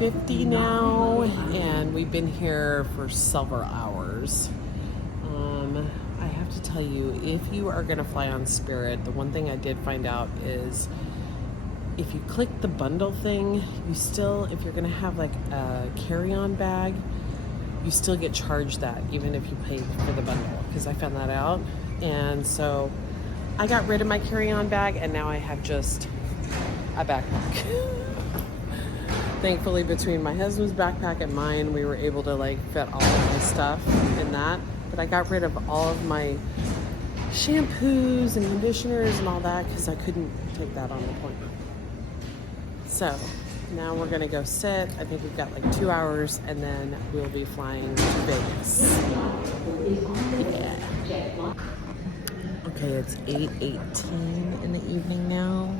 9:50 now, and we've been here for several hours. I have to tell you, if you are going to fly on Spirit, the one thing I did find out is if you click the bundle thing, you still, if you're going to have like a carry-on bag, you still get charged that even if you pay for the bundle, because I found that out. And so I got rid of my carry-on bag, and now I have just a backpack. Thankfully, between my husband's backpack and mine, we were able to like fit all of my stuff in that. But I got rid of all of my shampoos and conditioners and all that because I couldn't take that on the plane. So now we're gonna go sit. I think we've got like 2 hours, and then we'll be flying to Vegas. Yeah. Okay, it's 8:18 in the evening now.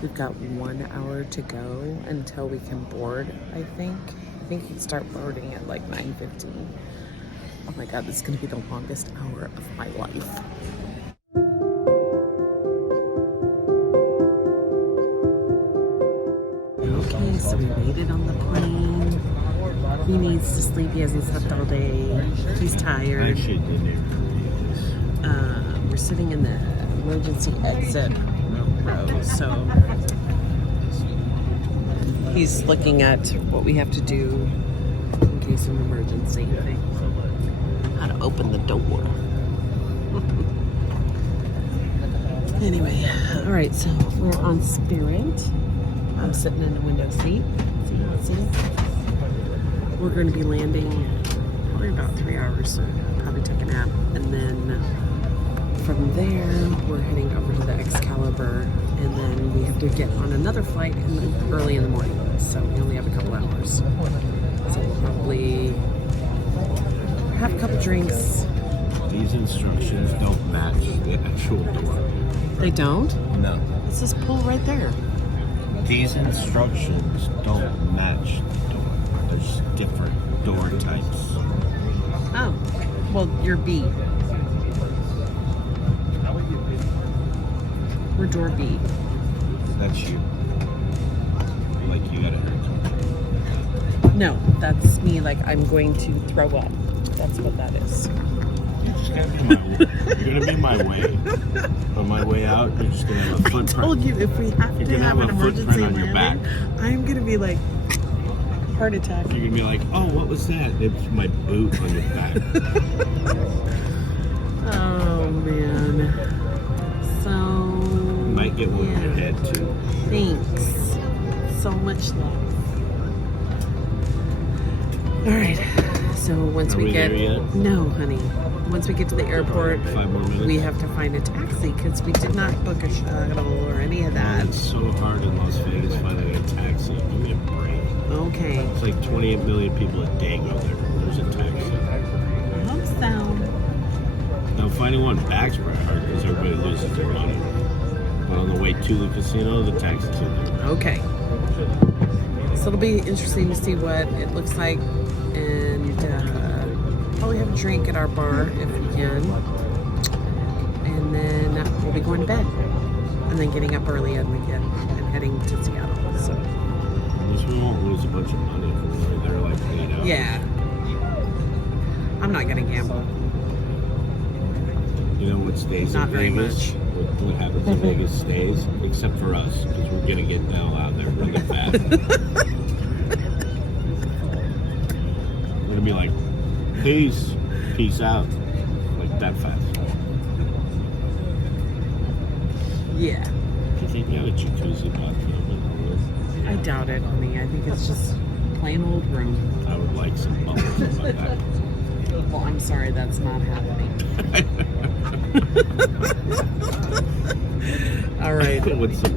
We've got 1 hour to go until we can board, I think. I think you start boarding at like 9:15. Oh my God, this is gonna be the longest hour of my life. Okay, so we made it on the plane. He needs to sleep. He hasn't slept all day. He's tired. We're sitting in the emergency exit row, so he's looking at what we have to do in case of an emergency. How to open the door. Anyway, all right, so we're on Spirit. I'm sitting in the window seat. See? We're going to be landing probably about 3 hours, so probably take a nap. And then from there, we're heading over to the Excalibur, and then we have to get on another flight early in the morning. So we only have a couple hours. So we'll probably have a couple drinks. These instructions don't match the actual door. They don't? No. It's this pull right there. These instructions don't match the door. There's different door types. Oh, well, you're B. We're door B. That's you. Like you got a haircut. No, that's me. Like I'm going to throw up. That's what that is. You're gonna be my way. On my way out, you're just gonna have a footprint. I told you if we have to have an emergency landing, I'm gonna be like heart attack. You're gonna be like, oh, what was that? It was my boot on your back. Oh man. So You might get one on your head too. Thanks. So much love. All right. So once we get there yet? No, honey. Once we get to the airport, 5 more minutes. we have to find a taxi because we did not book a shuttle or any of that. It's so hard in Las Vegas finding a taxi. Give me a break. Okay. It's like 28 million people a day go there. There's a taxi. I hope so. Now finding one back's pretty hard because everybody loses their money. But on the way to the casino, the taxi's in there. Okay. So it'll be interesting to see what it looks like, and probably have a drink at our bar if we can, and then we'll be going to bed, and then getting up early and and heading to Seattle. So At least we won't lose a bunch of money because we're there like 8 hours. yeah, I'm not gonna gamble. You know what stays Not in very Vegas? much. What happens in Vegas stays, except for us, because we're gonna get the hell out of there really fast. We're gonna be like, peace out, like that fast. Yeah, Do you think you have a jacuzzi bathroom? I doubt it, honey. I think it's just plain old room. I would like some bubbles in my back. Well, I'm sorry, that's not happening. All right. With some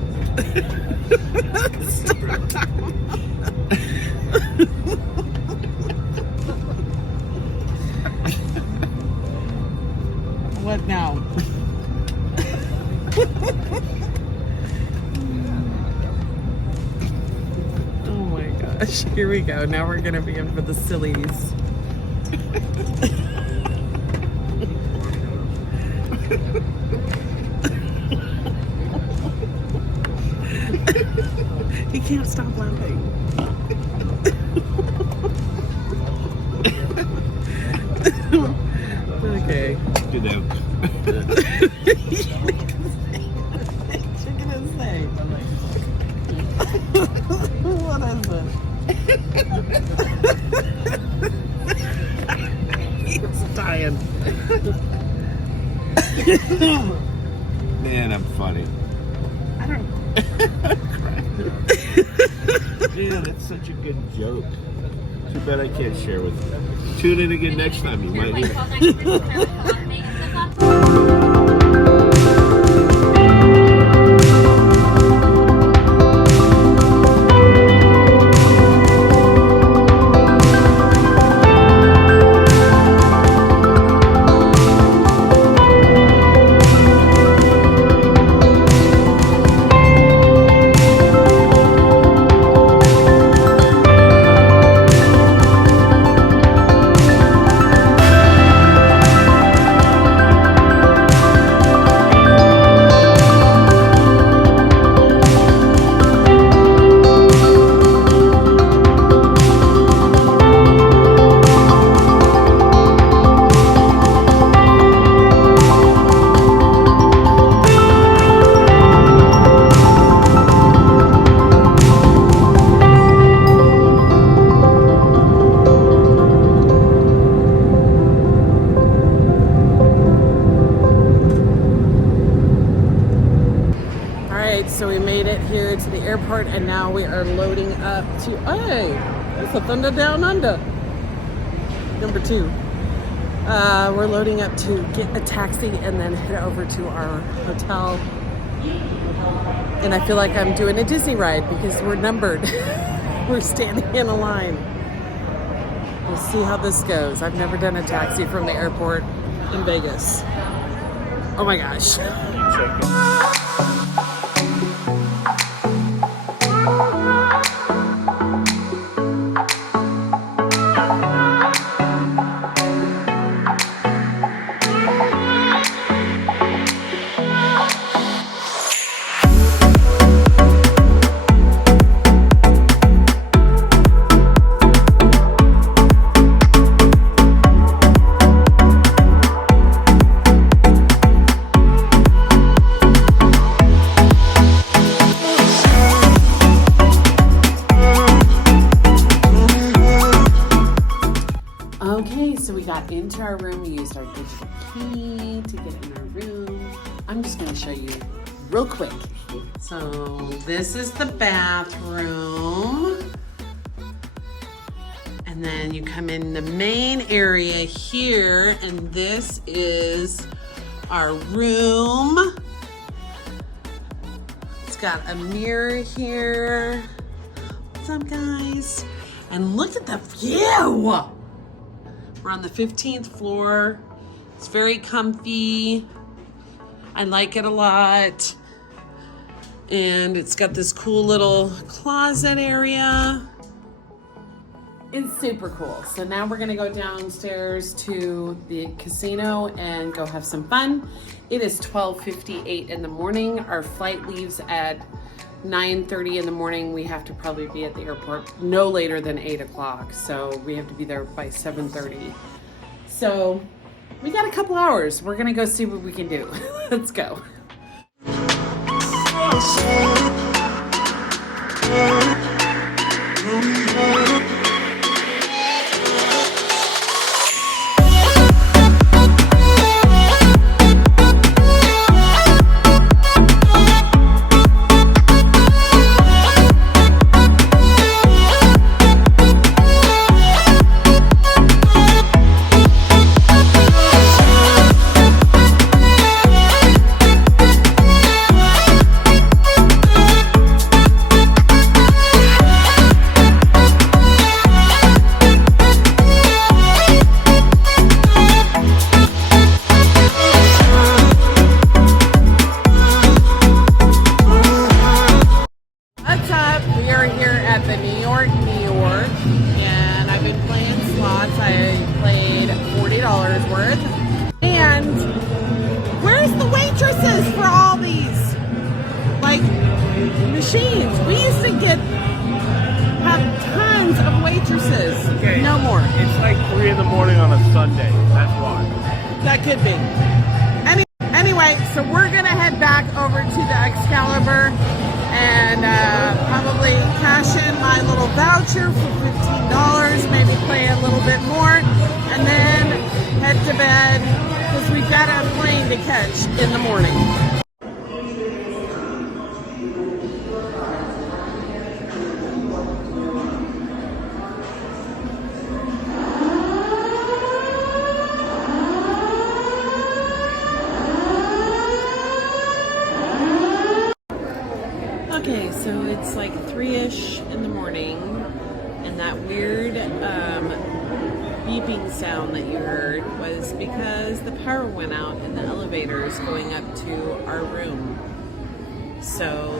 What now? Oh my gosh. Here we go. Now we're going to be in for the sillies. He can't stop laughing. Do that. Chicken and steak. What is it? He's dying. Man, I'm funny. I don't. Yeah, that's such a good joke. Too bad I can't share with you. Tune in again next time. You might hear it. So we made it here to the airport, and now we are loading up to, hey, that's a Thunder Down Under, number 2. We're loading up to get a taxi and then head over to our hotel. And I feel like I'm doing a Disney ride because we're numbered. We're standing in a line. We'll see how this goes. I've never done a taxi from the airport in Vegas. Oh my gosh. Okay, so we got into our room. We used our digital key to get in our room. I'm just going to show you real quick. So this is the bathroom. And then you come in the main area here, and this is our room. It's got a mirror here. What's up, guys? And look at the view! We're on the 15th floor. It's very comfy. I like it a lot. And it's got this cool little closet area. It's super cool. So now we're gonna go downstairs to the casino and go have some fun. It is 12:58 in the morning. Our flight leaves at 9:30 in the morning. We have to probably be at the airport no later than 8 o'clock. So we have to be there by 7:30. So we got a couple hours. We're gonna go see what we can do. Let's go. And I've been playing slots. I played $40 worth. And where's the waitresses for all these like machines? We used to have tons of waitresses. Okay. No more. It's like 3 in the morning on a Sunday. That's why. That could be. Anyway, so we're gonna head back over to the Excalibur and probably cash in my little voucher for $15, maybe play a little bit more, and then head to bed because we've got a plane to catch in the morning. Okay, so it's like 3-ish in the morning, and that weird beeping sound that you heard was because the power went out in the elevators going up to our room. So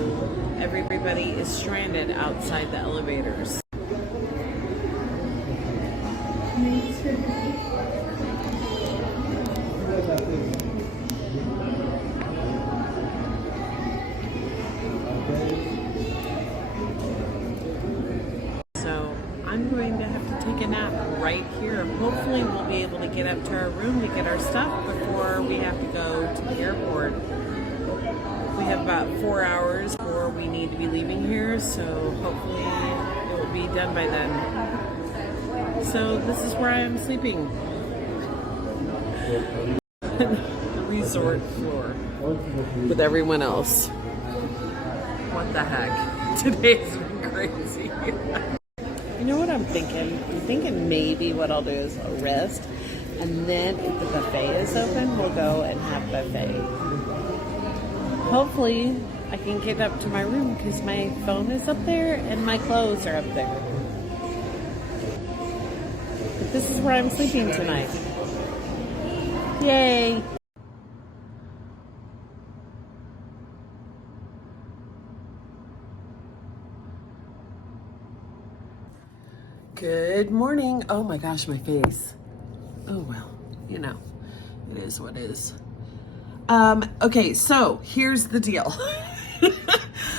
everybody is stranded outside the elevators. I'm going to have to take a nap right here. Hopefully we'll be able to get up to our room to get our stuff before we have to go to the airport. We have about 4 hours before we need to be leaving here, so hopefully it will be done by then. So this is where I am sleeping. The resort floor with everyone else. What the heck? Today's been crazy. You know what I'm thinking? I'm thinking maybe what I'll do is I'll rest, and then if the buffet is open, we'll go and have buffet. Hopefully, I can get up to my room because my phone is up there and my clothes are up there. But this is where I'm sleeping tonight. Yay! Good morning. Oh my gosh, my face. Oh well, you know, it is what it is. Okay, so here's the deal.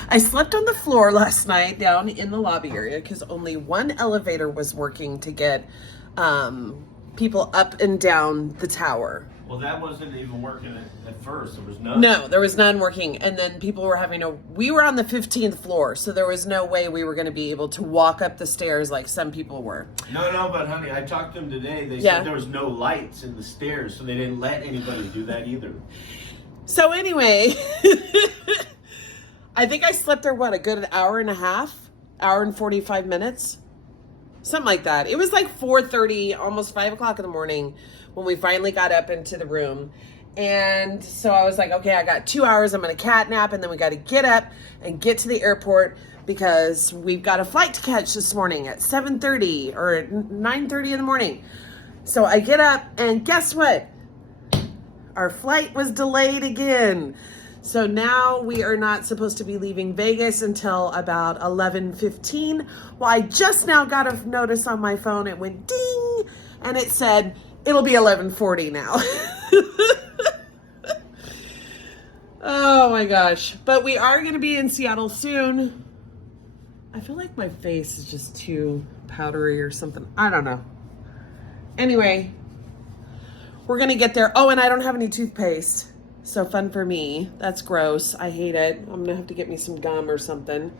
I slept on the floor last night down in the lobby area because only one elevator was working to get people up and down the tower. Well, that wasn't even working at first. There was none. No, there was none working. And then people were we were on the 15th floor, so there was no way we were going to be able to walk up the stairs like some people were. No, but honey, I talked to them today. They said there was no lights in the stairs, so they didn't let anybody do that either. So anyway, I think I slept there, a good hour and a half? Hour and 45 minutes? Something like that. It was like 4:30, almost 5 o'clock in the morning when we finally got up into the room. And so I was like, okay, I got 2 hours. I'm going to cat nap, and then we got to get up and get to the airport because we've got a flight to catch this morning at 7:30 or 9:30 in the morning. So I get up, and guess what? Our flight was delayed again. So now we are not supposed to be leaving Vegas until about 11:15. Well, I just now got a notice on my phone. It went ding, and it said, it'll be 11:40 now. Oh my gosh. But we are going to be in Seattle soon. I feel like my face is just too powdery or something. I don't know. Anyway, we're going to get there. Oh, and I don't have any toothpaste. So fun for me. That's gross. I hate it. I'm going to have to get me some gum or something.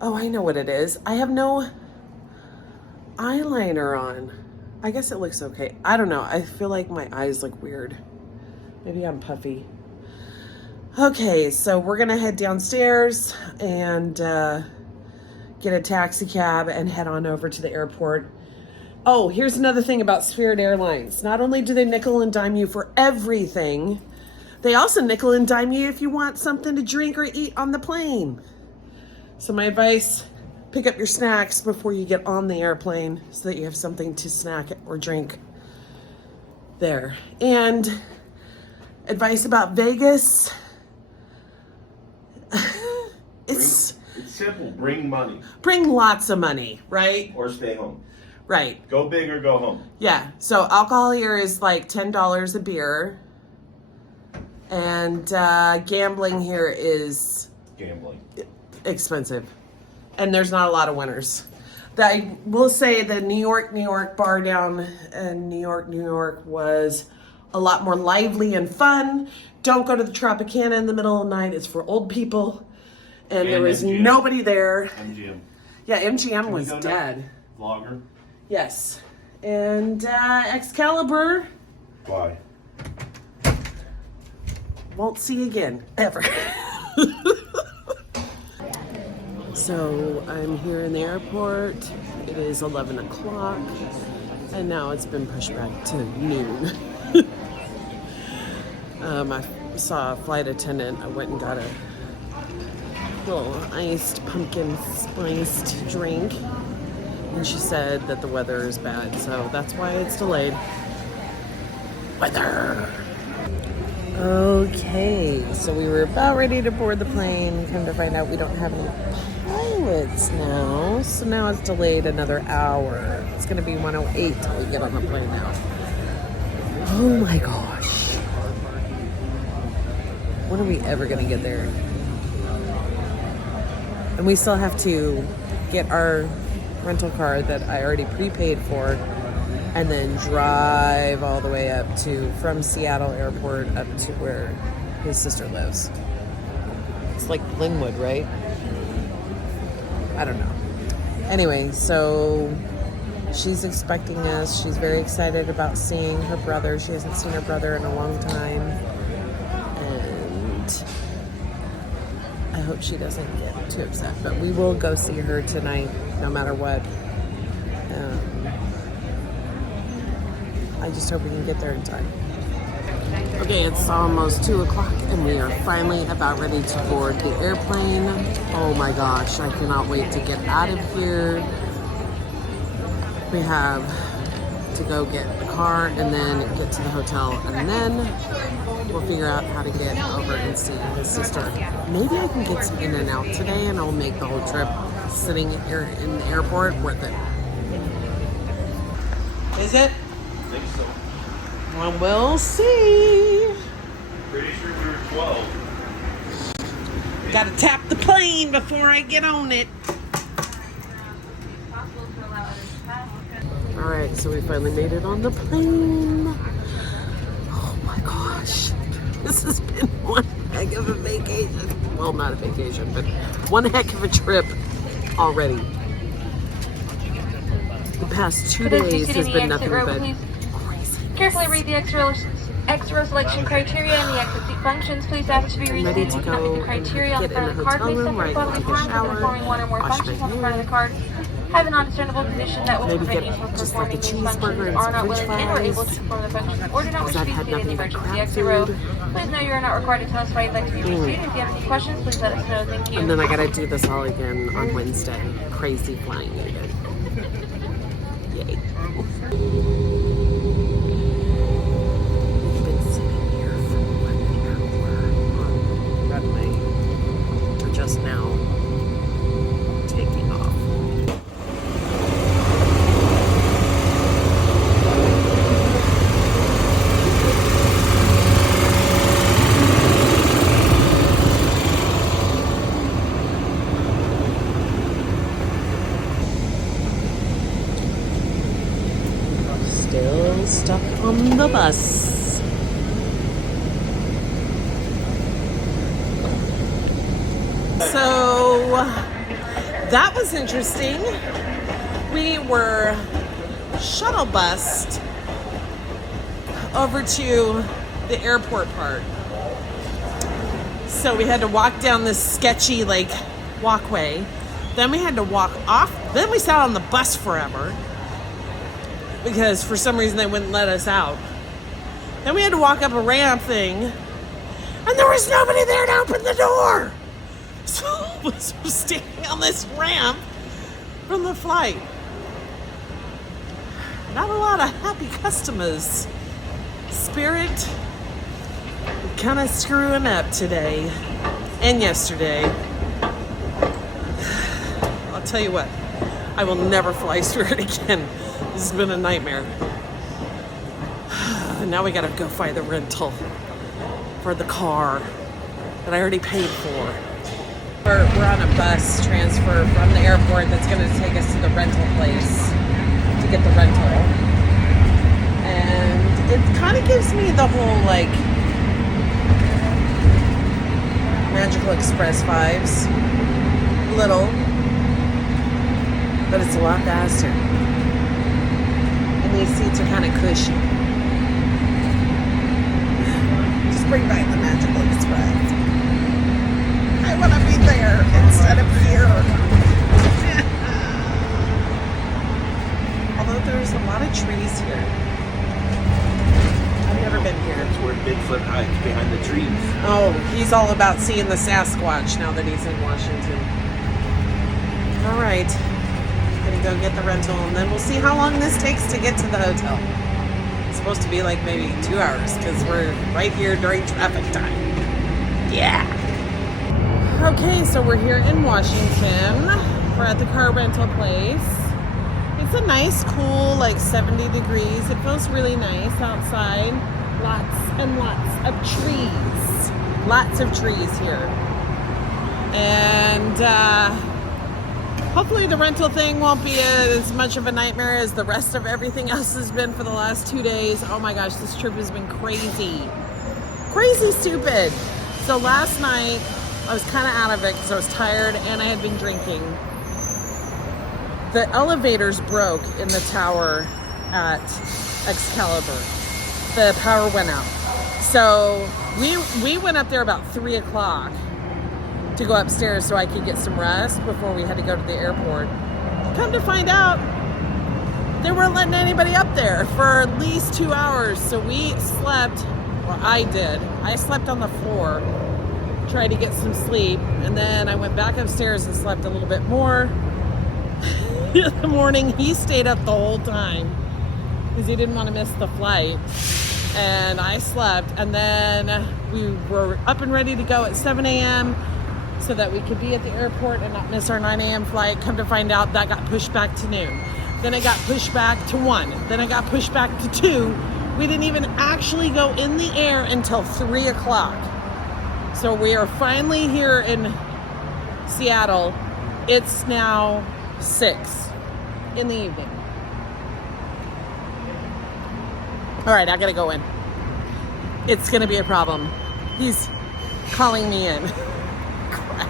Oh, I know what it is. I have no eyeliner on. I guess it looks okay. I don't know. I feel like my eyes look weird. Maybe I'm puffy. Okay, so we're going to head downstairs and get a taxi cab and head on over to the airport. Oh, here's another thing about Spirit Airlines. Not only do they nickel and dime you for everything, they also nickel and dime you if you want something to drink or eat on the plane. So my advice, pick up your snacks before you get on the airplane so that you have something to snack or drink there. And advice about Vegas, it's simple. Bring money. Bring lots of money, right? Or stay home. Right. Go big or go home. Yeah. So alcohol here is like $10 a beer. And gambling here is expensive. And there's not a lot of winners. I will say the New York bar down in New York was a lot more lively and fun. Don't go to the Tropicana in the middle of the night. It's for old people. And there was MGM. nobody there. MGM. Yeah, MGM Can we was go now? dead. Vlogger. Yes. And Excalibur, Why? won't see again, ever. So I'm here in the airport. It is 11 o'clock. And now it's been pushed back to noon. I saw a flight attendant. I went and got a little iced pumpkin spiced drink. And she said that the weather is bad, so that's why it's delayed. Weather! Okay, so we were about ready to board the plane. Come to find out we don't have any pilots now. So now it's delayed another hour. It's gonna be 1:08 till we get on the plane now. Oh my gosh. When are we ever gonna get there? And we still have to get our rental car that I already prepaid for and then drive all the way up to, from Seattle airport up to where his sister lives. It's like Linwood, right? I don't know. Anyway, so she's expecting us. She's very excited about seeing her brother. She hasn't seen her brother in a long time. And I hope she doesn't get too upset. But we will go see her tonight, no matter what. I just hope we can get there in time. Okay, it's almost 2 o'clock and we are finally about ready to board the airplane. Oh my gosh, I cannot wait to get out of here. We have to go get a car and then get to the hotel, and then we'll figure out how to get over and see his sister. Maybe I can get some in and out today and I'll make the whole trip sitting here in the airport worth it. Is it? I think so. Well, we'll see. Pretty sure we were 12. Gotta tap the plane before I get on it. Alright, so we finally made it on the plane. Oh my gosh. This has been one heck of a vacation. Well, not a vacation, but one heck of a trip already. The past 2 days has been nothing but crazy. Carefully read the extra selection criteria and the exit seat functions. Please ask to be I'm ready to go the criteria on the get front in of the the card. hotel Please room where I suffer can bodily take a harm from performing one or more shower, wash functions my on the front of the hair. card. Have a non-discernible condition that will Maybe prevent get you from just like a performing these cheeseburger functions, and are some not french willing and or able to fries. perform the functions, or do not wish to I've be had seated in the nothing but emergency crap exit row. food. Please know you are not required to tell us why you'd like to be reseated. If you have any questions, please let us know. Thank you. And then I gotta do this all again on Wednesday. Crazy flying again. Yay. We've been sitting here for 1 hour on runway. We're just now taking off. Still stuck on the bus. So that was interesting. We were shuttle bused over to the airport part. So we had to walk down this sketchy like walkway. Then we had to walk off. Then we sat on the bus forever, because for some reason they wouldn't let us out. Then we had to walk up a ramp thing, and there was nobody there to open the door. So we're standing on this ramp from the flight. Not a lot of happy customers. Spirit kind of screwing up today and yesterday. I'll tell you what, I will never fly Spirit again. This has been a nightmare. Now we gotta go find the rental for the car that I already paid for. We're on a bus transfer from the airport that's gonna take us to the rental place to get the rental. And it's kind kind of gives me the whole like Magical Express vibes. Little, but it's a lot faster. And these seats are kind of cushy. Just bring back the Magical Express. I want to be there instead of here. Although there's a lot of trees here. I've never been here. That's where Bigfoot hides, behind the trees. Oh, he's all about seeing the Sasquatch now that he's in Washington. All right. Gonna go get the rental, and then we'll see how long this takes to get to the hotel. It's supposed to be like maybe 2 hours because we're right here during traffic time. Yeah. Okay, so we're here in Washington. We're at the car rental place. It's a nice, cool, like 70 degrees. It feels really nice outside. Lots and lots of trees. Lots of trees here. And hopefully the rental thing won't be as much of a nightmare as the rest of everything else has been for the last 2 days. Oh my gosh, this trip has been crazy. Crazy stupid. So last night, I was kind of out of it because I was tired and I had been drinking. The elevators broke in the tower at Excalibur. The power went out. So we went up there about 3 o'clock to go upstairs so I could get some rest before we had to go to the airport. Come to find out, they weren't letting anybody up there for at least 2 hours. So we slept, or I did. I slept on the floor, tried to get some sleep, and then I went back upstairs and slept a little bit more. In the morning, he stayed up the whole time because he didn't want to miss the flight. And I slept, and then we were up and ready to go at 7 a.m. so that we could be at the airport and not miss our 9 a.m. flight. Come to find out, that got pushed back to noon. Then it got pushed back to 1. Then it got pushed back to 2. We didn't even actually go in the air until 3 o'clock. So we are finally here in Seattle. It's now 6 in the evening. All right, I gotta go in. It's gonna be a problem. He's calling me in. Crap.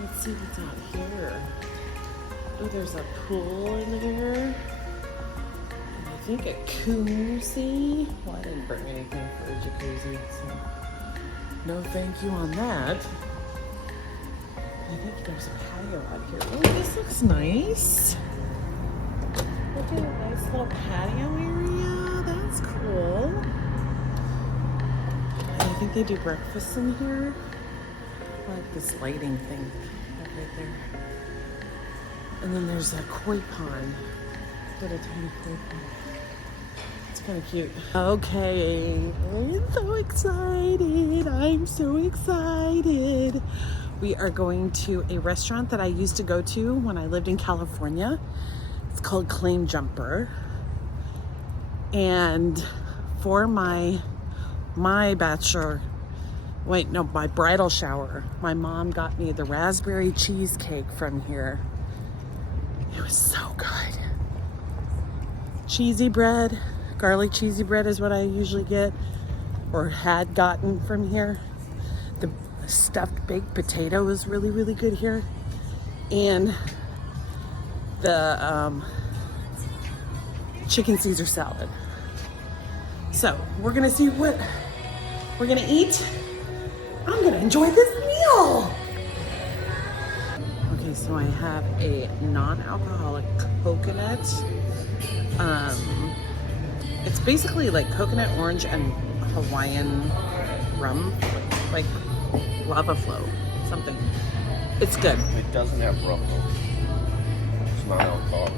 Let's see what's out here. Oh, there's a pool in there. And I think a jacuzzi. Well, I didn't bring anything for a jacuzzi, so no thank you on that. I think there's a patio out here. Oh, this looks nice. Look at a nice little patio area. That's cool. I think they do breakfast in here. I like this lighting thing right there. And then there's a koi pond. Little tiny koi pond. It's kind of cute. Okay, I'm so excited. I'm so excited. We are going to a restaurant that I used to go to when I lived in California. It's called Claim Jumper. And for my bachelor, my bridal shower, my mom got me the raspberry cheesecake from here. It was so good. Cheesy bread, garlic cheesy bread is what I usually get or had gotten from here. The stuffed baked potato is really, really good here. And the chicken Caesar salad. So we're gonna see what we're gonna eat. I'm gonna enjoy this meal. Okay, so I have a non-alcoholic coconut. It's basically like coconut, orange, and Hawaiian rum, like lava flow, something. It's good. It doesn't have rum though. It's not alcohol.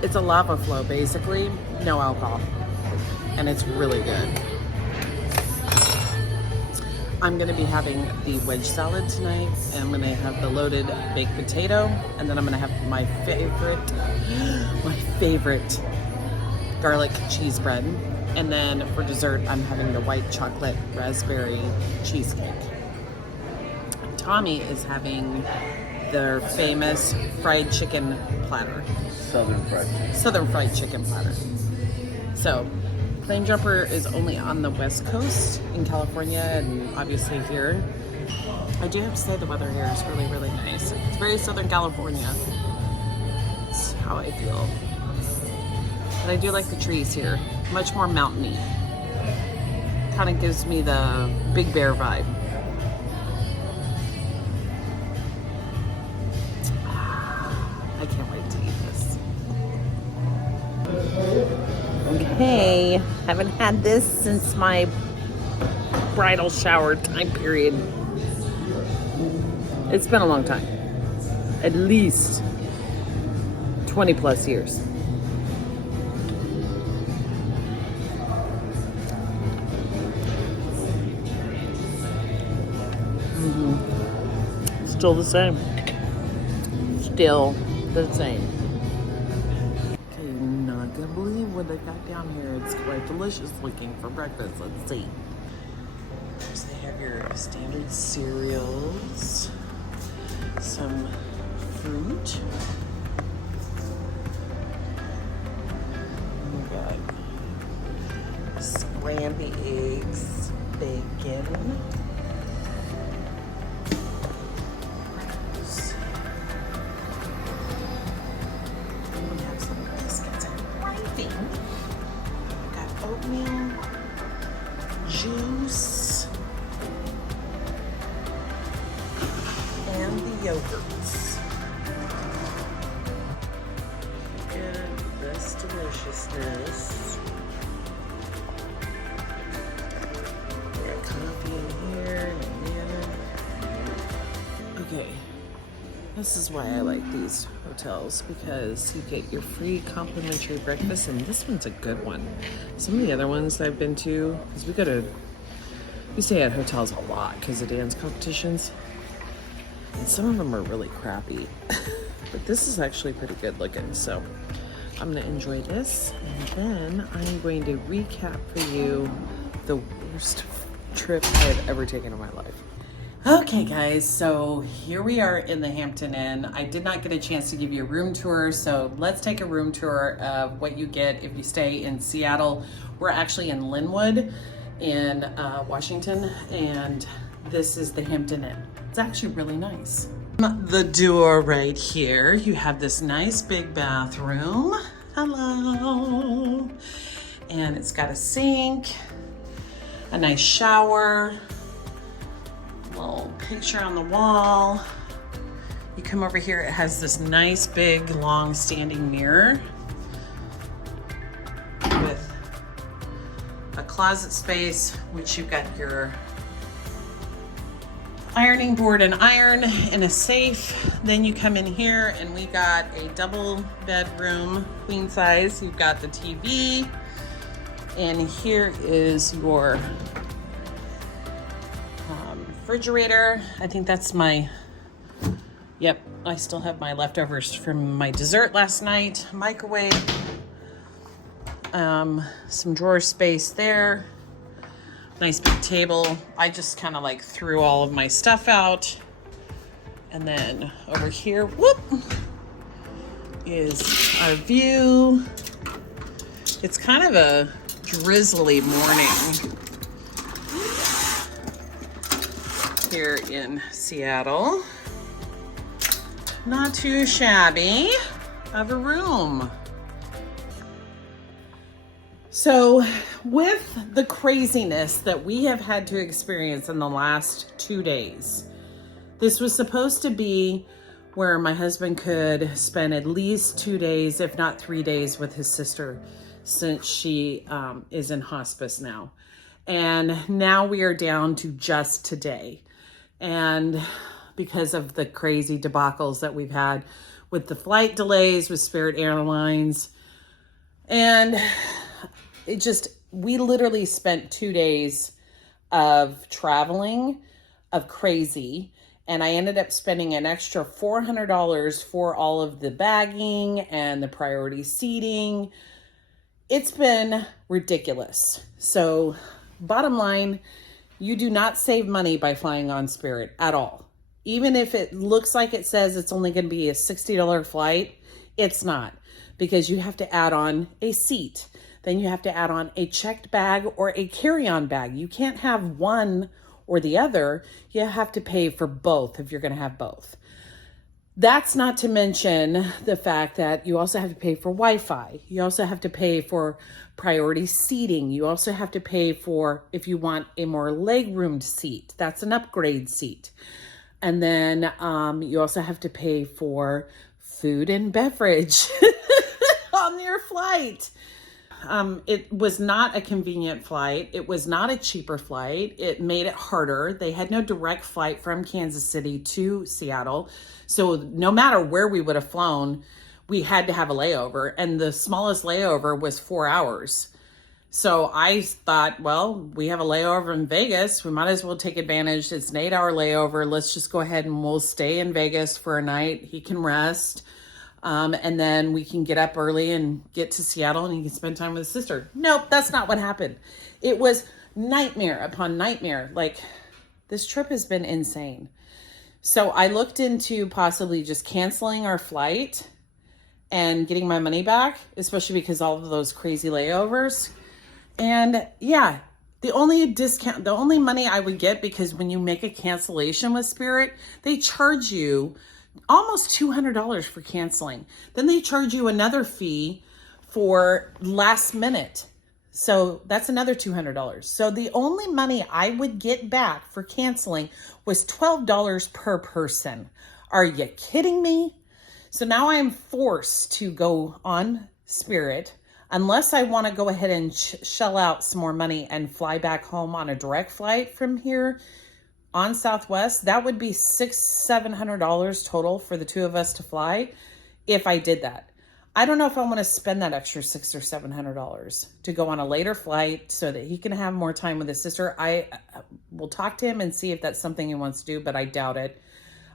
It's a lava flow, basically, no alcohol, and it's really good. I'm gonna be having the wedge salad tonight, and I'm gonna have the loaded baked potato, and then I'm gonna have my favorite garlic cheese bread, and then for dessert, I'm having the white chocolate raspberry cheesecake. Tommy is having their famous fried chicken platter. Southern fried chicken platter. So, Plane Jumper is only on the West Coast in California and obviously here. I do have to say the weather here is really, really nice. It's very Southern California. That's how I feel. But I do like the trees here. Much more mountainy. Kind of gives me the Big Bear vibe. I can't wait to eat this. Okay, haven't had this since my bridal shower time period. It's been a long time. At least 20 plus years. Still the same. Still the same. Okay, not gonna believe what they got down here. It's quite delicious looking for breakfast. Let's see. So they have your standard cereals, some fruit. We got scrambled eggs, bacon. Oatmeal, juice, and the yogurts. And this deliciousness. We got coffee in here and banana. Okay, this is why I like these hotels, because you get your free complimentary breakfast, and this one's a good one. Some of the other ones I've been to, because we stay at hotels a lot because of dance competitions, and some of them are really crappy. But this is actually pretty good looking, so I'm gonna enjoy this, and then I'm going to recap for you the worst trip I've ever taken in my life. Okay guys, so here we are in the Hampton Inn. I did not get a chance to give you a room tour, so let's take a room tour of what you get if you stay in Seattle. We're actually in Linwood in Washington, and this is the Hampton Inn. It's actually really nice. The door right here, you have this nice big bathroom. Hello. And it's got a sink, a nice shower, little picture on the wall. You come over here, it has this nice big long standing mirror with a closet space, which you've got your ironing board and iron and a safe. Then you come in here and we got a double bedroom, queen size. You've got the TV, and here is your refrigerator. I think that's yep, I still have my leftovers from my dessert last night. Microwave, Some drawer space there. Nice big table. I just kind of like threw all of my stuff out. And then over here, whoop, is our view. It's kind of a drizzly morning here in Seattle. Not too shabby of a room. So with the craziness that we have had to experience in the last 2 days, this was supposed to be where my husband could spend at least 2 days, if not 3 days, with his sister, since she is in hospice now. And now we are down to just today. And because of the crazy debacles that we've had with the flight delays with Spirit Airlines. And we literally spent 2 days of traveling, of crazy. And I ended up spending an extra $400 for all of the bagging and the priority seating. It's been ridiculous. So bottom line, you do not save money by flying on Spirit at all. Even if it looks like it says it's only going to be a $60 flight, it's not, because you have to add on a seat. Then you have to add on a checked bag or a carry-on bag. You can't have one or the other. You have to pay for both if you're going to have both. That's not to mention the fact that you also have to pay for Wi-Fi. You also have to pay for priority seating. You also have to pay for, if you want a more legroom seat, that's an upgrade seat. And then you also have to pay for food and beverage on your flight. It was not a convenient flight. It was not a cheaper flight. It made it harder. They had no direct flight from Kansas City to Seattle. So no matter where we would have flown, we had to have a layover. And the smallest layover was 4 hours. So I thought, well, we have a layover in Vegas. We might as well take advantage. It's an 8-hour layover. Let's just go ahead and we'll stay in Vegas for a night. He can rest. And then we can get up early and get to Seattle and he can spend time with his sister. Nope, that's not what happened. It was nightmare upon nightmare. Like, this trip has been insane. So I looked into possibly just canceling our flight and getting my money back, especially because all of those crazy layovers. And yeah, the only money I would get, because when you make a cancellation with Spirit, they charge you almost $200 for canceling. Then they charge you another fee for last minute. So that's another $200. So the only money I would get back for canceling was $12 per person. Are you kidding me? So now I'm forced to go on Spirit unless I want to go ahead and shell out some more money and fly back home on a direct flight from here on Southwest. That would be $600-700 total for the two of us to fly if I did that. I don't know if I want to spend that extra $600 or $700 to go on a later flight so that he can have more time with his sister. I will talk to him and see if that's something he wants to do, but I doubt it.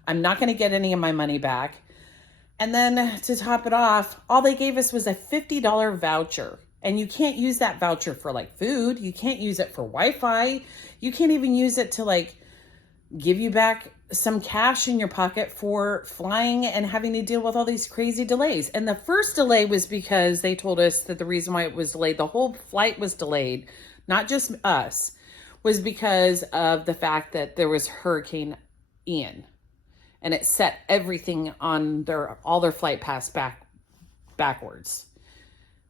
I'm not going to get any of my money back. And then to top it off, all they gave us was a $50 voucher. And you can't use that voucher for like food. You can't use it for Wi-Fi. You can't even use it to like give you back some cash in your pocket for flying and having to deal with all these crazy delays. And the first delay was because they told us that the reason why it was delayed, the whole flight was delayed, not just us, was because of the fact that there was Hurricane Ian. And it set everything on all their flight paths backwards.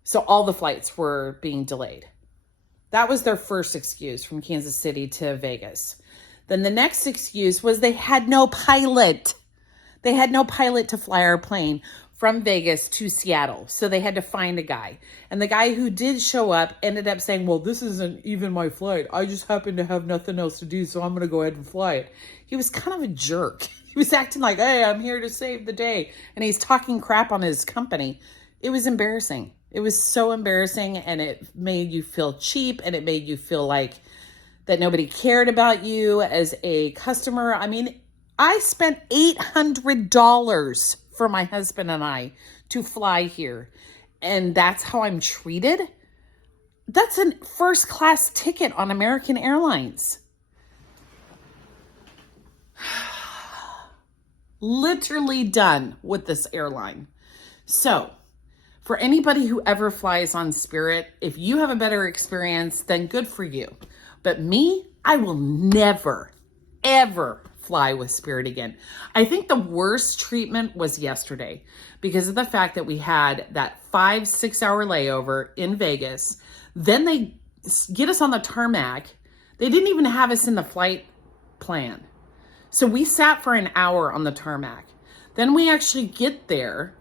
So all the flights were being delayed. That was their first excuse from Kansas City to Vegas. Then the next excuse was they had no pilot. They had no pilot to fly our plane from Vegas to Seattle. So they had to find a guy. And the guy who did show up ended up saying, well, this isn't even my flight. I just happen to have nothing else to do, so I'm going to go ahead and fly it. He was kind of a jerk. He was acting like, hey, I'm here to save the day. And he's talking crap on his company. It was embarrassing. It was so embarrassing, and it made you feel cheap, and it made you feel like that nobody cared about you as a customer. I mean, I spent $800 for my husband and I to fly here, and that's how I'm treated. That's a first class ticket on American Airlines. Literally done with this airline. So, for anybody who ever flies on Spirit, if you have a better experience, then good for you. But me, I will never, ever fly with Spirit again. I think the worst treatment was yesterday because of the fact that we had that 5-6 hour layover in Vegas. Then they get us on the tarmac. They didn't even have us in the flight plan. So we sat for an hour on the tarmac. Then we actually get there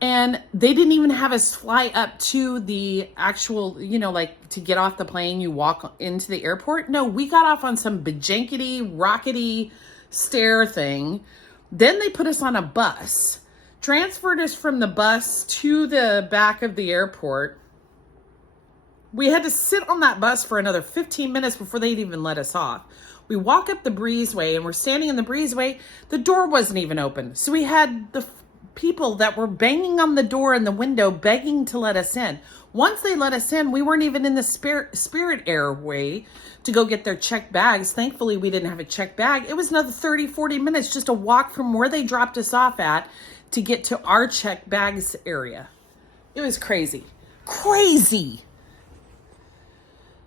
and they didn't even have us fly up to the actual, like to get off the plane, you walk into the airport. No, we got off on some bajankety, rockety stair thing. Then they put us on a bus, transferred us from the bus to the back of the airport. We had to sit on that bus for another 15 minutes before they'd even let us off. We walk up the breezeway and we're standing in the breezeway. The door wasn't even open. So we had the people that were banging on the door and the window begging to let us in. Once they let us in, we weren't even in the Spirit Airway to go get their checked bags. Thankfully, we didn't have a checked bag. It was another 30, 40 minutes just to walk from where they dropped us off at to get to our checked bags area. It was crazy. Crazy.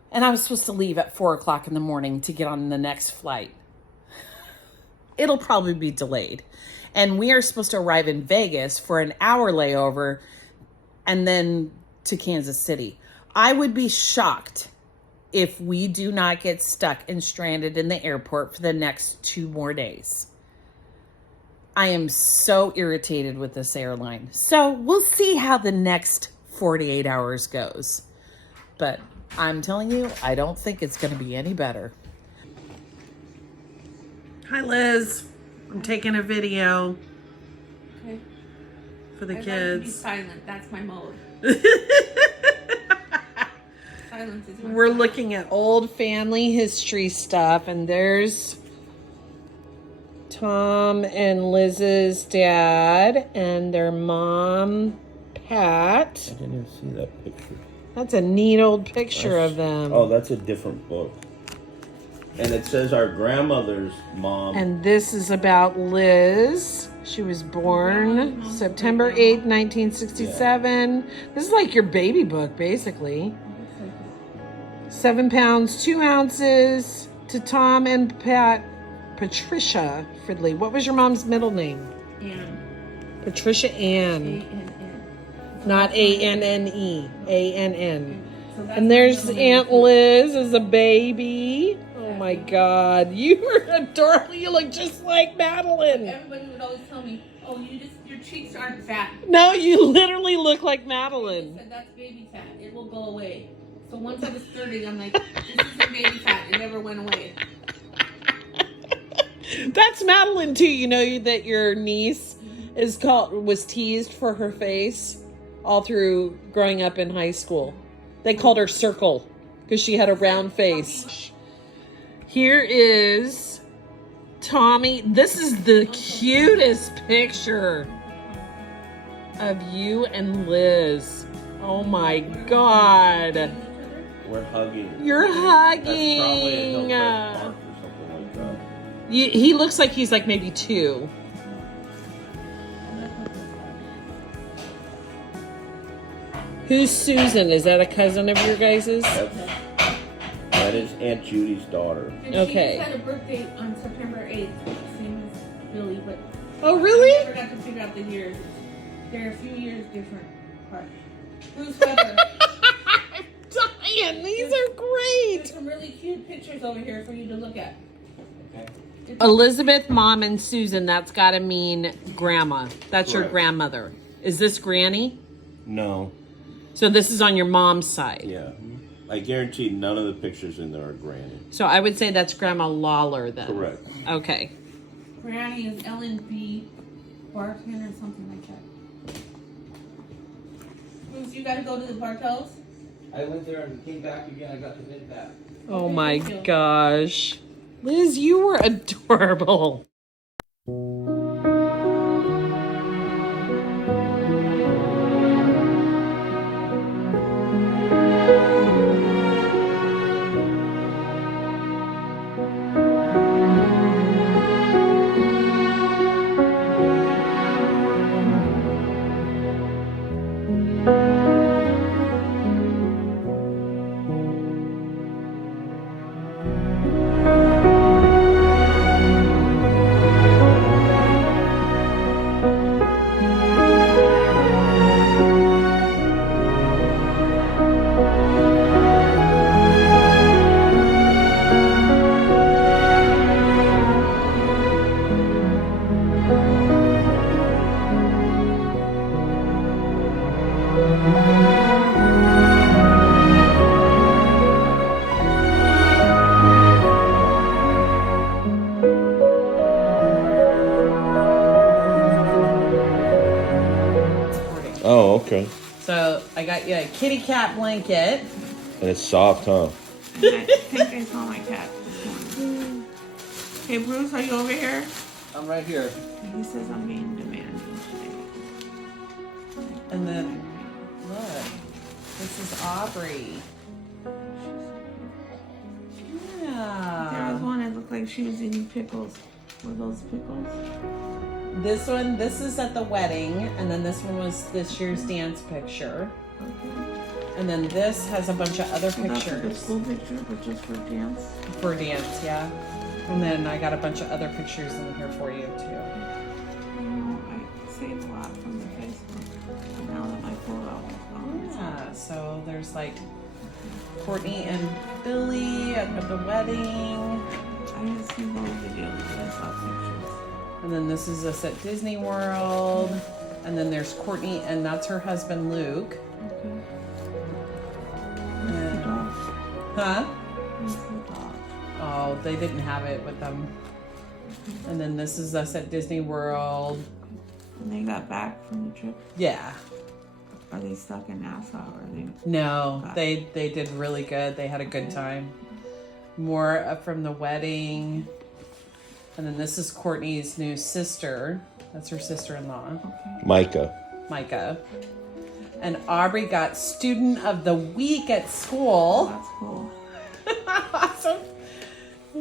And I was supposed to leave at 4 o'clock in the morning to get on the next flight. It'll probably be delayed. And we are supposed to arrive in Vegas for an hour layover and then to Kansas City. I would be shocked if we do not get stuck and stranded in the airport for the next 2 more days. I am so irritated with this airline. So we'll see how the next 48 hours goes. But I'm telling you, I don't think it's going to be any better. Hi, Liz. I'm taking a video. Okay. For the I'd kids. like to be silent. That's my mode. Silence is my We're mode. looking at old family history stuff, and there's Tom and Liz's dad and their mom, Pat. I didn't even see that picture. That's a neat old picture of them. Oh, that's a different book. And it says our grandmother's mom. And this is about Liz. She was born September 8th, 1967. This is like your baby book, basically. 7 pounds, 2 ounces to Tom and Patricia Fridley. What was your mom's middle name? Ann. Patricia Ann. A-N-N. Not A-N-N-E. A-N-N. So that's And my there's middle name, Aunt too. Liz as a baby. Oh my God. You are adorable. You look just like Madeline. Everybody would always tell me, "Oh, your cheeks aren't fat." No, you literally look like I Madeline. said that's baby fat. It will go away. So once I was 30, I'm like, this isn't baby fat. It never went away. That's Madeline too. You know that your niece was teased for her face all through growing up in high school. They called her Circle because she had a round face. Here is Tommy. This is the cutest picture of you and Liz. Oh my God. We're hugging. You're That's probably hugging. a Hillcrest Park or something like that. He looks like he's like maybe 2. Who's Susan? Is that a cousin of your guys's? That is Aunt Judy's daughter. And Okay. she just had a birthday on September 8th, same as Billy, but Oh, I really? never got to figure out the years. They're a few years different apart. Who's Heather? I'm dying. These are great. There's some really cute pictures over here for you to look at. Elizabeth, Mom, and Susan. That's got to mean grandma. That's your Correct. grandmother. Is this Granny? No. So this is on your mom's side. Yeah. I guarantee none of the pictures in there are granny. So I would say that's Grandma Lawler then. Correct. Okay. Granny is Ellen B. Barton or something like that. Bruce, you got to go to the Bartels? I went there and came back again. I got the bid back. Oh my Thank you. gosh. Liz, you were adorable. got you a kitty cat blanket. And it's soft, huh? I think I saw my cat this morning. Hey, Bruce, are you over here? I'm right here. He says I'm being demanding today. And then, look, this is Aubrey. There was Yeah. one that looked like she was eating pickles. Were those pickles? This is at the wedding, and then this one was this year's dance picture. Okay. And then this has a bunch of other So that's like a pictures school picture, but just for dance. for dance, yeah. And then I got a bunch of other pictures in here for you too. You know, I save a lot from the Facebook. And now that my photo is gone. Yeah, so there's like Courtney and Billy at the wedding. I didn't see those videos, but I saw pictures. And then this is us at Disney World. And then there's Courtney, and that's her husband Luke. Okay. Yeah. The dog. Huh? Where's the dog? Oh, they didn't have it with them. And then this is us at Disney World. When they got back from the trip, Yeah. are they stuck in Nassau or are they? No, they did really good. They had a good time. More from the wedding. And then this is Courtney's new sister. That's her sister-in-law, Okay. Micah. And Aubrey got Student of the Week at school. That's cool. Awesome. I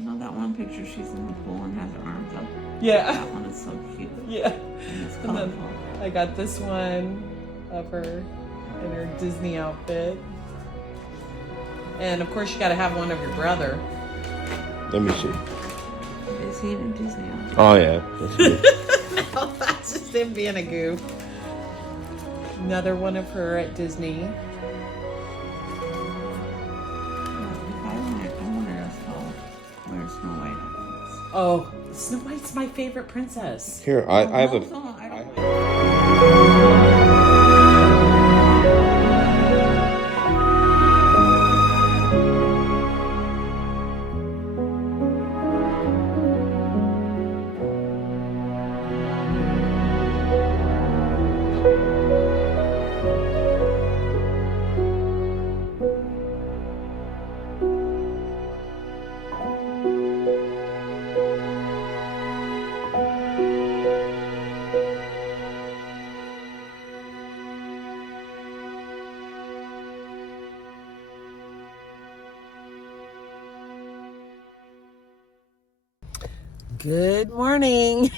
know that one picture she's in the pool and has her arms up. Yeah. That one is so cute. Yeah. And it's And then colorful. I got this one of her in her Disney outfit. And of course you gotta have one of your brother. Let me see. Is he in Disney? Oh, yeah. That's good. No, that's just him being a goof. Another one of her at Disney. Yeah, I wonder if I'll wear Snow White outfits. Oh, Snow White's my favorite princess. Here, I have a... No, I don't. Good morning.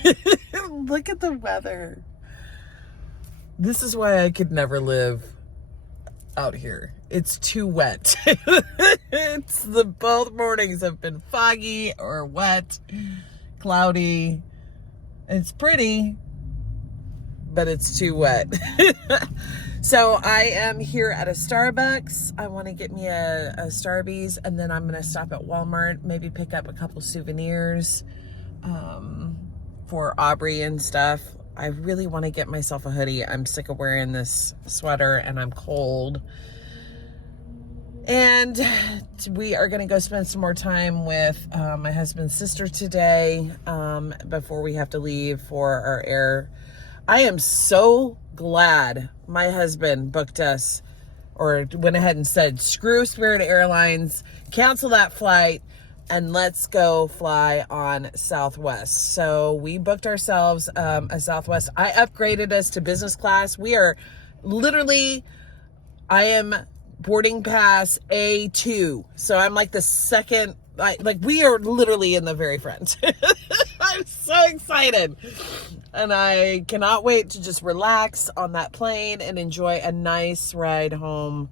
Look at the weather. This is why I could never live out here. It's too wet. Both mornings have been foggy or wet, cloudy. It's pretty, but it's too wet. So I am here at a Starbucks. I want to get me a Starbies, and then I'm going to stop at Walmart, maybe pick up a couple souvenirs for Aubrey and stuff. I really want to get myself a hoodie. I'm sick of wearing this sweater and I'm cold. And we are going to go spend some more time with my husband's sister today before we have to leave for our air. I am so glad my husband booked us, or went ahead and said, screw Spirit Airlines, cancel that flight, and let's go fly on Southwest. So we booked ourselves a Southwest. I upgraded us to business class. We are literally, I am boarding pass A2. So I'm like the second, like we are literally in the very front. I'm so excited. And I cannot wait to just relax on that plane and enjoy a nice ride home.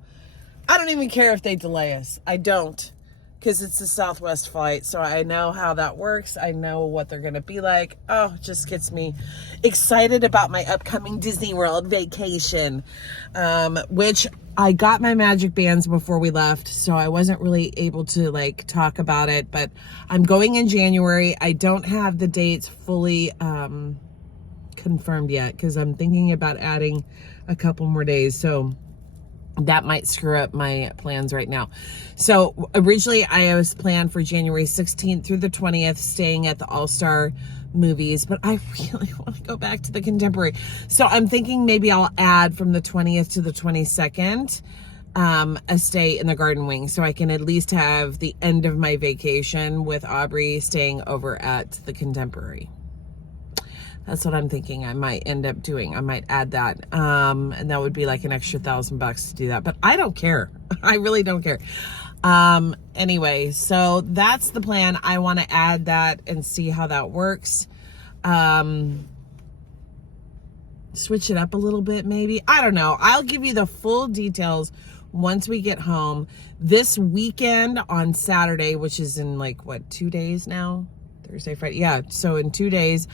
I don't even care if they delay us. I don't. Because it's a Southwest flight, so I know how that works. I know what they're going to be like. Oh, it just gets me excited about my upcoming Disney World vacation, which I got my magic bands before we left, so I wasn't really able to like talk about it, but I'm going in January. I don't have the dates fully confirmed yet because I'm thinking about adding a couple more days, so that might screw up my plans right now. So originally I was planned for January 16th through the 20th, staying at the All-Star movies, but I really want to go back to the Contemporary. So I'm thinking maybe I'll add from the 20th to the 22nd a stay in the Garden Wing, so I can at least have the end of my vacation with Aubrey staying over at the Contemporary. That's what I'm thinking I might end up doing. I might add that. And that would be like an extra $1,000 to do that. But I don't care. I really don't care. Anyway, so that's the plan. I want to add that and see how that works. Switch it up a little bit, maybe. I don't know. I'll give you the full details once we get home. This weekend on Saturday, which is in like, what, 2 days now? Thursday, Friday. Yeah, so in 2 days,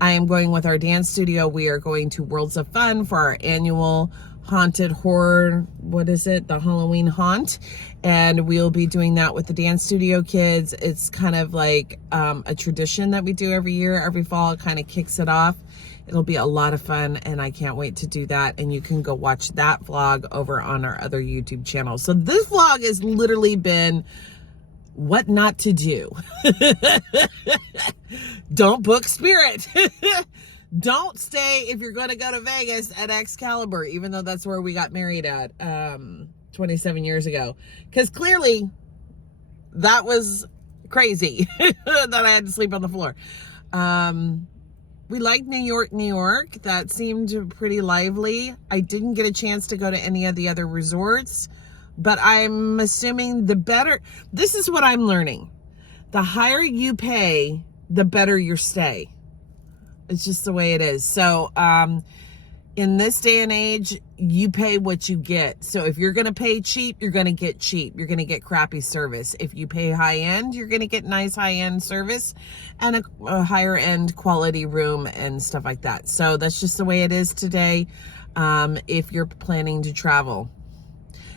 I am going with our dance studio. We are going to Worlds of Fun for our annual haunted horror, what is it? The Halloween haunt. And we'll be doing that with the dance studio kids. It's kind of like a tradition that we do every year, every fall. It kind of kicks it off. It'll be a lot of fun, and I can't wait to do that. And you can go watch that vlog over on our other YouTube channel. So this vlog has literally been what not to do. Don't book Spirit. Don't stay if you're going to go to Vegas at Excalibur, even though that's where we got married at 27 years ago. Because clearly that was crazy that I had to sleep on the floor. We liked New York, New York. That seemed pretty lively. I didn't get a chance to go to any of the other resorts, but I'm assuming the better, this is what I'm learning. The higher you pay, the better your stay. It's just the way it is. So, in this day and age, you pay what you get. So if you're going to pay cheap, you're going to get cheap. You're going to get crappy service. If you pay high end, you're going to get nice high end service and a higher end quality room and stuff like that. So that's just the way it is today. If you're planning to travel.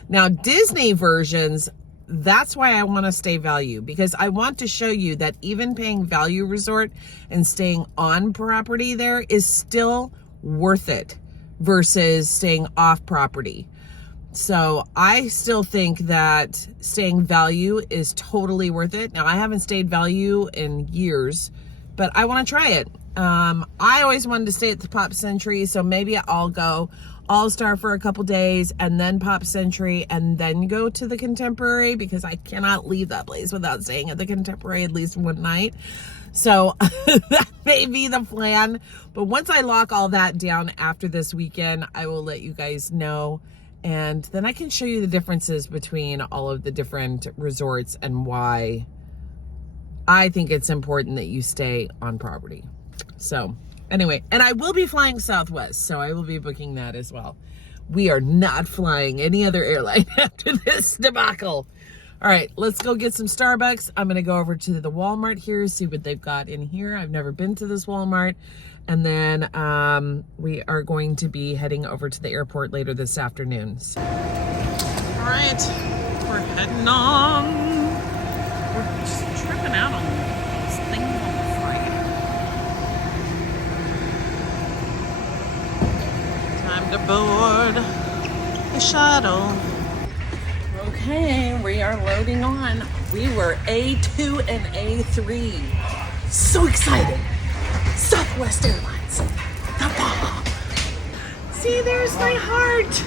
Now, Disney versions, that's why I want to stay value, because I want to show you that even paying value resort and staying on property there is still worth it versus staying off property. So I still think that staying value is totally worth it. Now, I haven't stayed value in years, but I want to try it. I always wanted to stay at the Pop Century, so maybe I'll go All-Star for a couple days and then Pop Century and then go to the Contemporary, because I cannot leave that place without staying at the Contemporary at least one night. So that may be the plan. But once I lock all that down after this weekend, I will let you guys know. And then I can show you the differences between all of the different resorts and why I think it's important that you stay on property. So anyway, and I will be flying Southwest, so I will be booking that as well. We are not flying any other airline after this debacle. All right, let's go get some Starbucks. I'm going to go over to the Walmart here, see what they've got in here. I've never been to this Walmart. And then we are going to be heading over to the airport later this afternoon. So. All right, we're heading on. We're just tripping out on this thing on the flight. Time to board the shuttle. Okay, we are loading on. We were A2 and A3. So excited. Southwest Airlines. The bomb. See, there's my heart.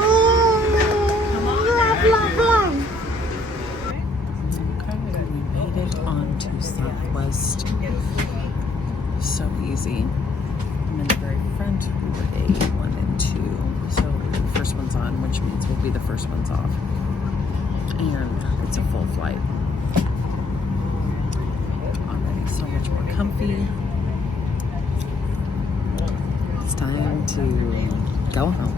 Oh, love, love, love. Okay, we made it onto Southwest. So easy. I'm in the very front. We were A1 and 2. So the first one's on, which means we'll be the first ones off. And it's a full flight. Already so much more comfy. It's time to go home.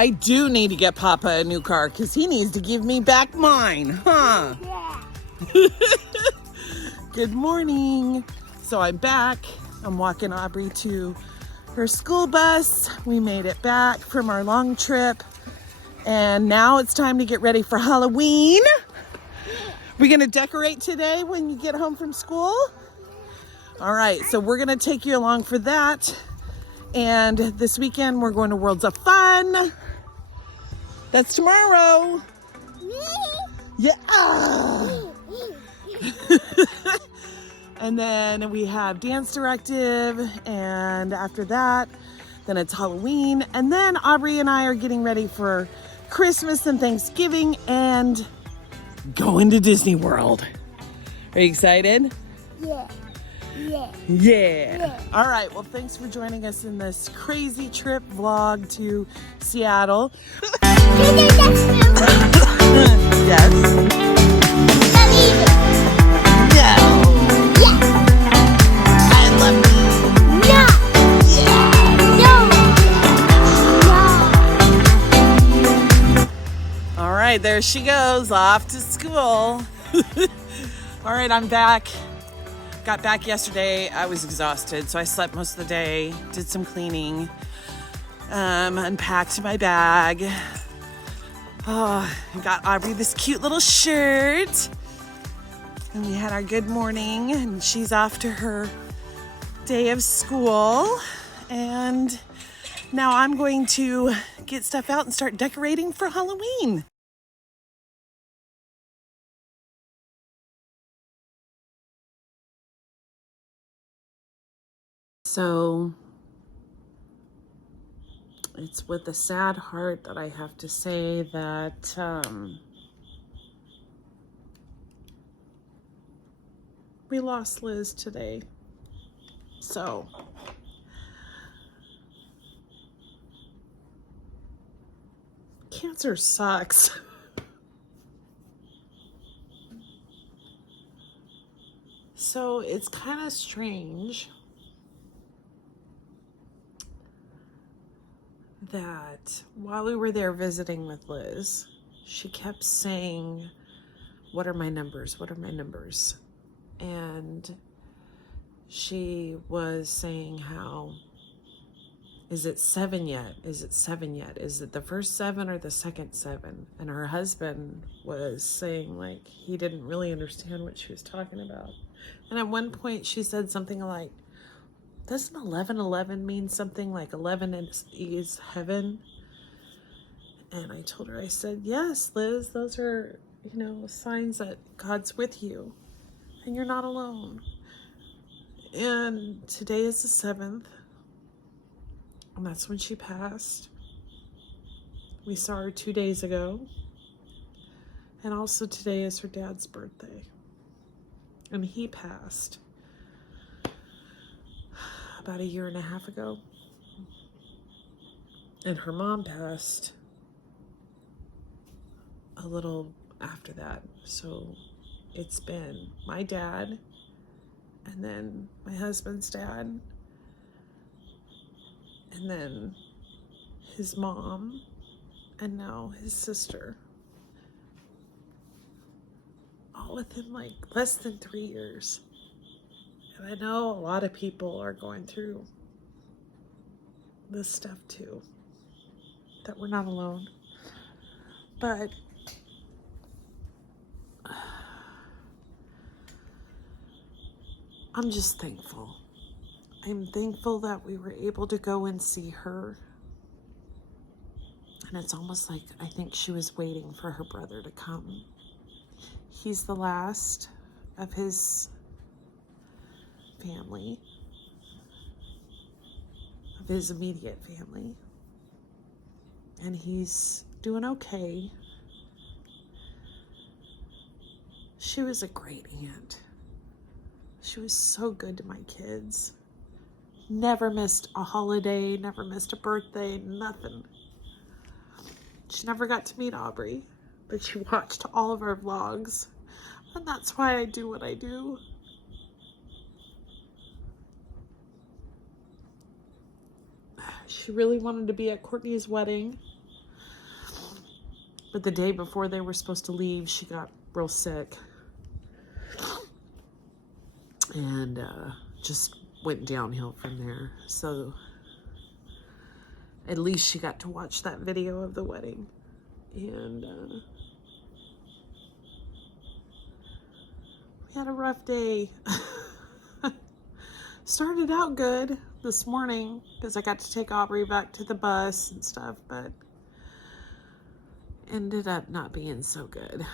I do need to get Papa a new car because he needs to give me back mine, huh? Yeah. Good morning. So I'm back. I'm walking Aubrey to her school bus. We made it back from our long trip. And now it's time to get ready for Halloween. We gonna decorate today when you get home from school? All right, so we're gonna take you along for that. And this weekend we're going to Worlds of Fun. That's tomorrow. Yeah. And then we have dance directive, and after that, then it's Halloween, and then Aubrey and I are getting ready for Christmas and Thanksgiving and going to Disney World. Are you excited? Yeah. Yeah. Yeah. All right, well, thanks for joining us in this crazy trip vlog to Seattle. Yes. All right, there she goes, off to school. All right, I'm back. Got back yesterday. I was exhausted, so I slept most of the day, did some cleaning, unpacked my bag. Oh, I got Aubrey this cute little shirt. And we had our good morning, and she's off to her day of school. And now I'm going to get stuff out and start decorating for Halloween. So it's with a sad heart that I have to say that we lost Liz today. So cancer sucks. So it's kind of strange that while we were there visiting with Liz, she kept saying, "What are my numbers? What are my numbers?" And she was saying how, is it 7 yet? Is it 7 yet? Is it the first 7 or the second 7? And her husband was saying like he didn't really understand what she was talking about. And at one point she said something like, doesn't 11:11 mean something like 11 is heaven? And I told her, I said, yes, Liz, those are, signs that God's with you and you're not alone. And today is the 7th, and that's when she passed. We saw her 2 days ago, and also today is her dad's birthday, and he passed about 1.5 years ago, and her mom passed a little after that. So it's been my dad, and then my husband's dad, and then his mom, and now his sister, all within like less than 3 years. And I know a lot of people are going through this stuff too, that we're not alone. But I'm just thankful. I'm thankful that we were able to go and see her. And it's almost like I think she was waiting for her brother to come. He's the last of his family, of his immediate family. And he's doing okay. She was a great aunt. She was so good to my kids. Never missed a holiday, never missed a birthday, nothing. She never got to meet Aubrey, but she watched all of our vlogs. And that's why I do what I do. She really wanted to be at Courtney's wedding. But the day before they were supposed to leave, she got real sick. And just went downhill from there. So at least she got to watch that video of the wedding. And we had a rough day. Started out good this morning because I got to take Aubrey back to the bus and stuff, but ended up not being so good.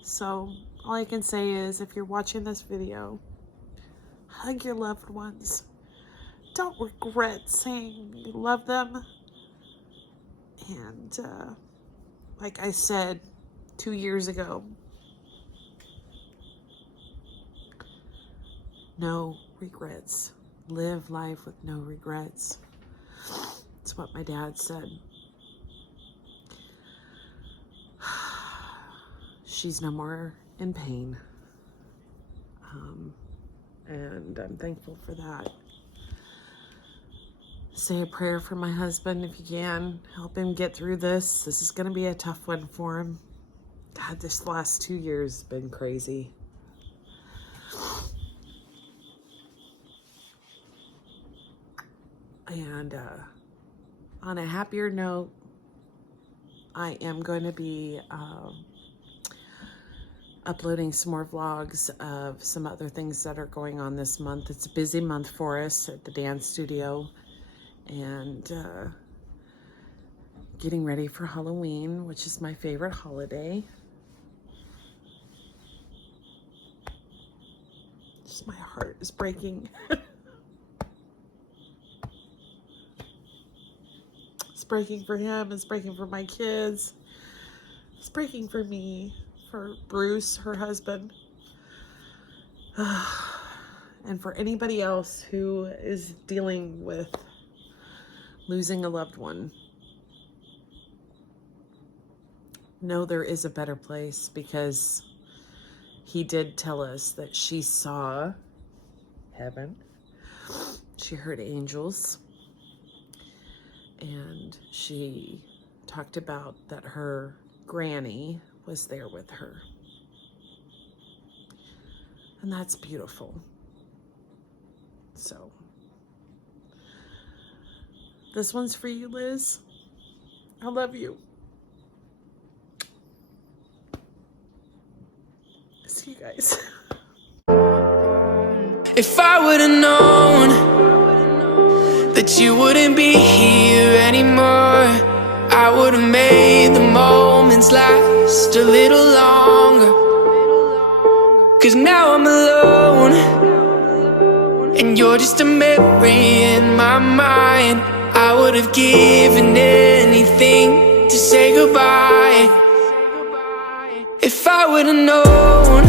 So all I can say is, if you're watching this video, hug your loved ones. Don't regret saying you love them. And like I said 2 years ago, no regrets. Live life with no regrets. That's what my dad said. She's no more in pain. And I'm thankful for that. Say a prayer for my husband if you can. Help him get through this. This is going to be a tough one for him. God, this last 2 years has been crazy. And on a happier note, I am going to be uploading some more vlogs of some other things that are going on this month. It's a busy month for us at the dance studio, and getting ready for Halloween, which is my favorite holiday. Just my heart is breaking. It's breaking for him, it's breaking for my kids, it's breaking for me, for Bruce, her husband, and for anybody else who is dealing with losing a loved one. Know there is a better place, because he did tell us that she saw heaven, she heard angels, and she talked about that her granny was there with her. And that's beautiful. So, this one's for you, Liz. I love you. See you guys. If I would've known that you wouldn't be here anymore, I would've made the moments last a little longer. 'Cause now I'm alone, and you're just a memory in my mind. I would've given anything to say goodbye. If I would've known